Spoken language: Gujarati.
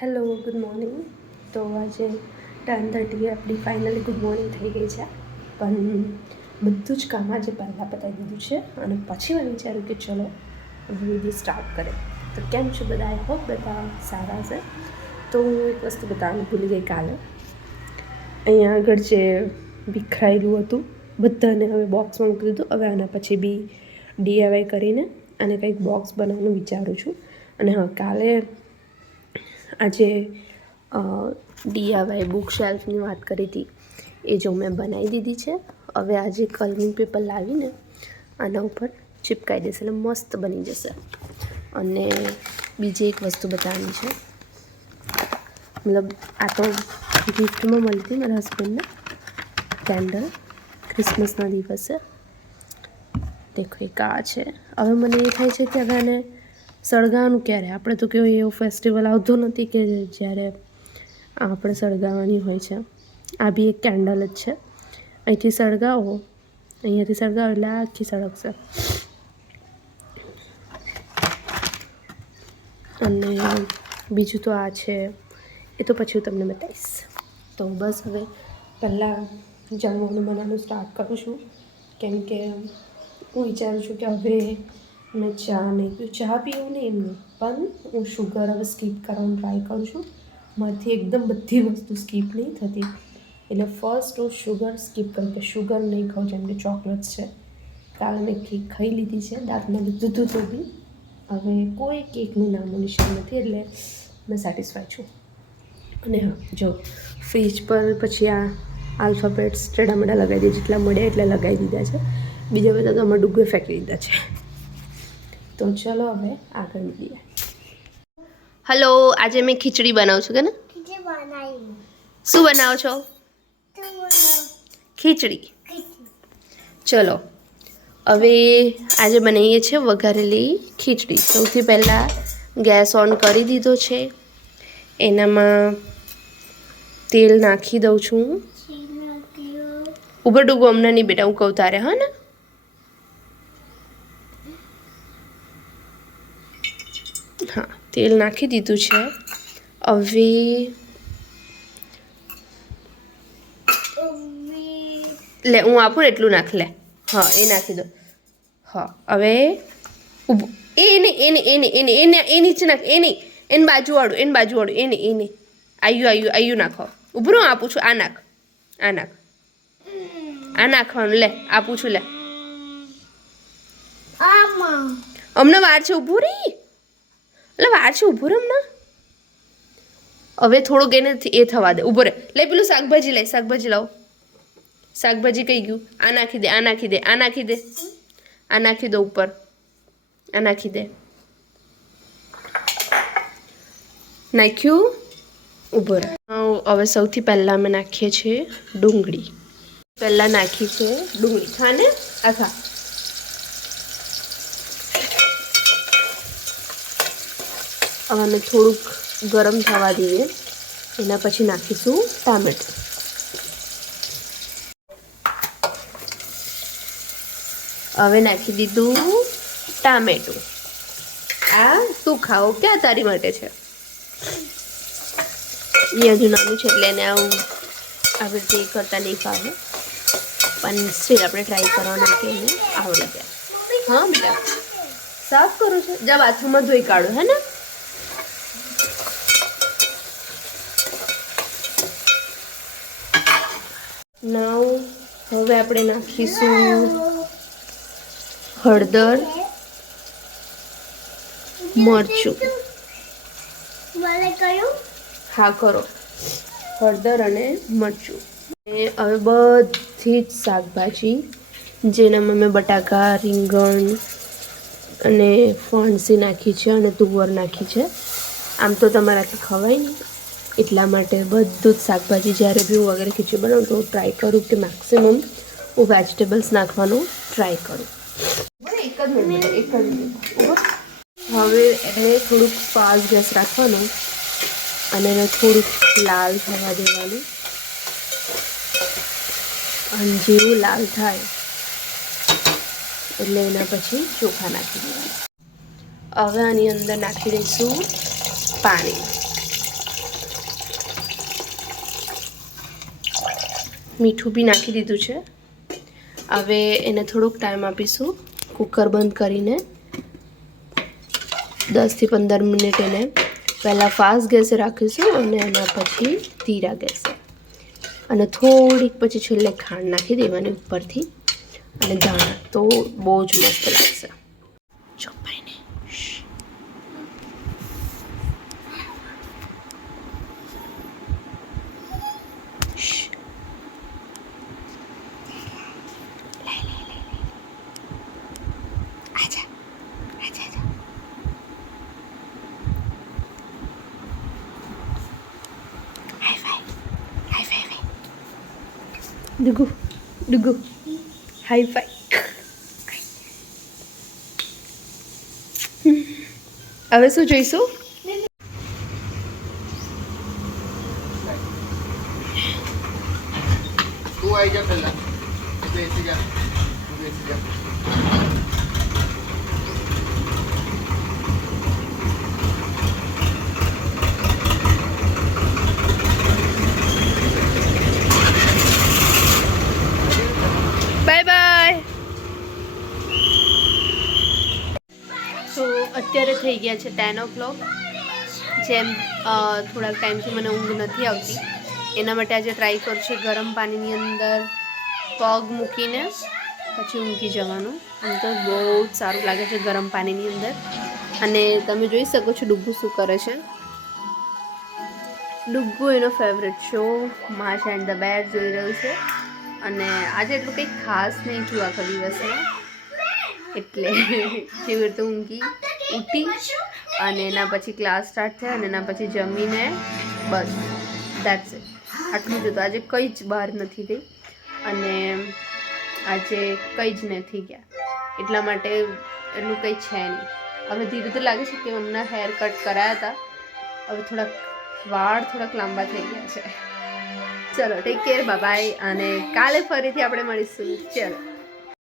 Hello, good morning. તો આજે 10:30 આપણી ફાઇનલી ગુડ મોર્નિંગ થઈ ગઈ છે. પણ બધું જ કામ આજે પહેલાં પતાવી દીધું છે અને પછી મેં વિચાર્યું કે ચલો વિડીયો સ્ટાર્ટ કરે. તો કેમ છો બધા? આઈ હોપ બધા સારા છે. તો હું એક વસ્તુ બતાવવાનું ભૂલી ગઈ કાલે. અહીંયા આગળ જે વિખરાયેલું હતું બધાને હવે બોક્સમાં મૂકી દીધું. હવે આના પછી બી DIY કરીને અને કંઈક બોક્સ બનાવવાનું વિચારું છું. અને હા, કાલે આજે DIY બુક શેલ્ફની વાત કરી હતી એ જો મેં બનાવી દીધી છે. હવે આજે કલરિંગ પેપર લાવીને આના ઉપર ચિપકાઈ દેશે એટલે મસ્ત બની જશે. અને બીજી એક વસ્તુ બતાવવાની છે, મતલબ આ તો ગિફ્ટમાં મળી હતી મારા હસબન્ડને કેન્ડલ ક્રિસમસના દિવસે. દેખો એક આ છે. હવે મને એ થાય છે કે હવે આને સળગાવવાનું ક્યારે? આપણે તો કેવું એવો ફેસ્ટિવલ આવતો નથી કે જ્યારે આપણે સળગાવવાની હોય છે. આ બી એક કેન્ડલ જ છે. અહીંથી સળગાવો, અહીંયાથી સળગાવો એટલે આખી સળગશે. અને બીજું તો આ છે, એ તો પછી હું તમને બતાવીશ. તો બસ હવે પહેલાં જમવાનું બનાવવાનું સ્ટાર્ટ કરું છું, કેમ કે હું વિચારું છું કે હવે મેં ચા નહીં પીવું. ચા પીવું નહીં એમનું, પણ હું શુગર હવે સ્કીપ કરવાનું ટ્રાય કરું છું. મારાથી એકદમ બધી વસ્તુ સ્કીપ નહીં થતી, એટલે ફર્સ્ટ હું શુગર સ્કીપ કરું કે શુગર નહીં ખાઉં. જેમ કે ચોકલેટ્સ છે, કાલે મેં કેક ખાઈ લીધી છે, દાંતમાં લીધું હતું તો બી હવે કોઈ કેકનું નામો નિશાન નથી, એટલે મેં સેટિસ્ફાઈ છું. અને હા, જો ફ્રીજ પર પછી આ આલ્ફાબેટ્સ ચડામડા લગાવી દે, જેટલા મળ્યા એટલા લગાવી દીધા છે. બીજા બધા તો અમારા ડુગ્ગે ફેંકી દીધા છે. તો ચલો હવે આગળ મળીએ. હલો, આજે મેં ખીચડી બનાવું છું કે ને? શું બનાવો છો? ખીચડી. ચલો હવે આજે બનાવીએ છીએ વઘારેલી ખીચડી. સૌથી પહેલાં ગેસ ઓન કરી દીધો છે. એનામાં તેલ નાખી દઉં છું. ઉભર ડૂબો હમણાં નહીં બેટા, હું કહું તારે. હા ને, હા, તેલ નાખી દીધું છે. હવે લે હું આપું ને એટલું નાખ. લે, હા એ નાખી દો. હા, હવે ઊભું એને એને એને એને એને એ નીચે નાખ. એ નહીં, એને બાજુવાળું, એને બાજુવાળું, એને એને આયુ નાખો. ઊભું હું આપું છું. આ નાખ, આ નાખ, આ નાખવાનું. લે આપું છું. લે હમણાં વાર છે, ઊભું રહી. એટલે વાર છે, ઊભું રહે હમણાં. હવે થોડુંક એને એ થવા દે. ઊભો રહે. લે પેલું શાકભાજી લે, શાકભાજી લાવો. શાકભાજી કઈ ગયું? આ નાખી દે, આ નાખી દે, આ નાખી દે, આ નાખી દો ઉપર, આ નાખી દે. નાખ્યું? ઊભો રહે. હવે સૌથી પહેલાં અમે નાખીએ છીએ ડુંગળી. પહેલાં નાખી છે ડુંગળી. ખા ને, આ ખા. હવે અમે થોડુંક ગરમ થવા દઈએ. એના પછી નાખીશું ટામેટું. હવે નાખી દીધું ટામેટું. આ તું ખાઓ, ક્યાં તારી માટે છે? એ હજુ નાનું છે એટલે એને આવું આવી રીતે કરતા નહીં ફાવે, પણ સ્ટીલ આપણે ટ્રાય કરવાનું કે એને આવડી જાય. હા બેટા, સાફ કરું છું. જા બાથરૂમમાં ધોઈ કાઢો. હે ને, નાવ હવે આપણે નાખીશું હળદર, મરચું. હા કરો, હળદર અને મરચું. હવે બધી જ શાકભાજી જેનામાં મેં બટાકા, રીંગણ અને ફણસી નાખી છે અને તુવર નાખી છે. આમ તો તમારાથી ખવાય નહીં, એટલા માટે બધું જ શાકભાજી જ્યારે બી હું વગેરે ખીચડી બનાવું તો ટ્રાય કરું કે મેક્સિમમ હું વેજીટેબલ્સ નાખવાનું ટ્રાય કરું. એક જ મિનિટ, એક જ મિનિટ. હવે એને થોડુંક ફાસ્ટ ગેસ રાખવાનો અને એને થોડુંક લાલ થવા દેવાનું. અને જેવું લાલ થાય એટલે એના પછી ચોખા નાખી દેવાના. હવે આની અંદર નાખી દઈશું પાણી. મીઠું બી નાખી દીધું છે. હવે એને થોડોક ટાઈમ આપીશું કુકર બંધ કરીને. 10 થી 15 મિનિટ એને પહેલાં ફાસ્ટ ગેસે રાખીશું અને એના પછી ધીરા ગેસે, અને થોડીક પછી છેલ્લે ખાંડ નાખી દેવાની ઉપરથી અને ધાણા, તો બહુ જ મસ્ત લાગશે. ચોપાઈને ડુગુ ડુગુ હાઈ ફાઈ. હવે શું જોઈશું? તું આવી જા પહેલા, બેસી જા, બેસી જા. Bye bye. તો અત્યારે થઈ ગયા છે 10 o'clock. જેમ થોડાક ટાઈમથી મને ઊંઘ નથી આવતી, એના માટે આજે ટ્રાય કરું છું ગરમ પાણીની અંદર પગ મૂકીને પછી ઊંઘી જવાનું. આમ તો બહુ જ સારું લાગે છે ગરમ પાણીની અંદર. અને તમે જોઈ શકો છો ડુગ્ગુ શું કરે છે. ડુગ્ગુ એનો ફેવરેટ શો માશ એન્ડ ધ બેર જોઈ રહ્યું છે. અને આજે એટલું કંઈક ખાસ નહીં થયું આખા દિવસમાં, એટલે જેવી રીતે ઊંઘી ઉઠી અને એના પછી ક્લાસ સ્ટાર્ટ થયા અને એના પછી જમીને બસ દેટ્સ ઇટ. આટલું જ હતું. આજે કંઈ જ બહાર નથી ગઈ અને આજે કંઈ જ નથી ગયા, એટલા માટે એટલું કંઈ છે નહીં. હવે ધીરે ધીરે લાગે છે કે એમના હેર કટ કરાયા હતા, હવે વાળ થોડાક લાંબા થઈ ગયા છે. ચલો ટેક કેર, બાય, અને કાલે ફરીથી આપણે મળીશું. ચલો.